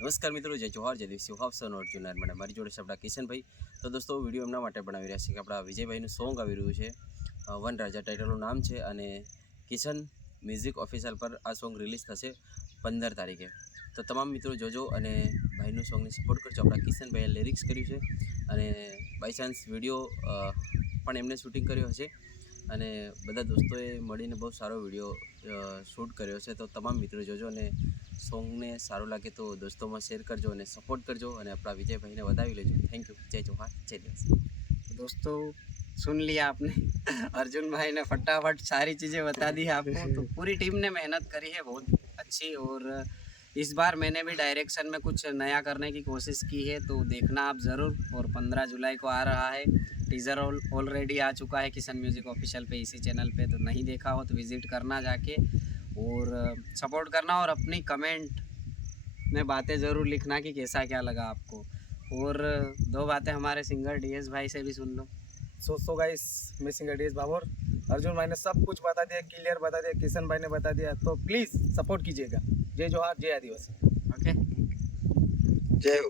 નમસ્કાર મિત્રો, જય જોહાર, જય દેશી હાફસન અર્જુન મને મારી જોડે છે આપણા કિશનભાઈ. તો દોસ્તો વિડીયો એમના માટે બનાવી રહ્યા છે કે આપણા વિજયભાઈનું સોંગ આવી રહ્યું છે, વન રાજા ટાઇટલનું નામ છે, અને કિશન મ્યુઝિક ઓફિશિયલ પર આ સોંગ રિલીઝ થશે 15 તારીખે. તો તમામ મિત્રો જોજો અને ભાઈનું સોંગને સપોર્ટ કરજો. આપણા કિશનભાઈએ લિરિક્સ કર્યું છે અને બાય ચાન્સ વિડીયો પણ એમને શૂટિંગ કર્યો હશે અને બધા દોસ્તોએ મળીને બહુ સારો વિડીયો શૂટ કર્યો છે. તો તમામ મિત્રો જોજો અને સોંગને સારું લાગે તો દોસ્તોમાં શેર કરજો અને સપોર્ટ કરજો અને આપણા વિજયભાઈને વધાવી લેજો. Thank you. જય જોહાર, જય દેશ. दोस्तों सुन लिया आपने, अर्जुन भाई ने फटाफट सारी चीज़ें बता दी है आपको. तो पूरी टीम ने मेहनत करी है बहुत अच्छी, और इस बार मैंने भी डायरेक्शन में कुछ नया करने की कोशिश की है, तो देखना आप ज़रूर. और 15 जुलाई को आ रहा है. टीज़र ऑलरेडी आ चुका है किशन म्यूज़िक ऑफिशियल पे, इसी चैनल पे. तो नहीं देखा हो तो विज़िट करना जाके और सपोर्ट करना, और अपनी कमेंट में बातें ज़रूर लिखना कि कैसा क्या लगा आपको. और दो बातें हमारे सिंगर डीएस भाई से भी सुन लो. सो गाइस, मैं सिंगर डीएस बाबर. अर्जुन भाई ने सब कुछ बता दिया, क्लियर बता दिया, किशन भाई ने बता दिया. तो प्लीज़ सपोर्ट कीजिएगा. जय जोहार, जय आदिवासी. ओके, जय हो.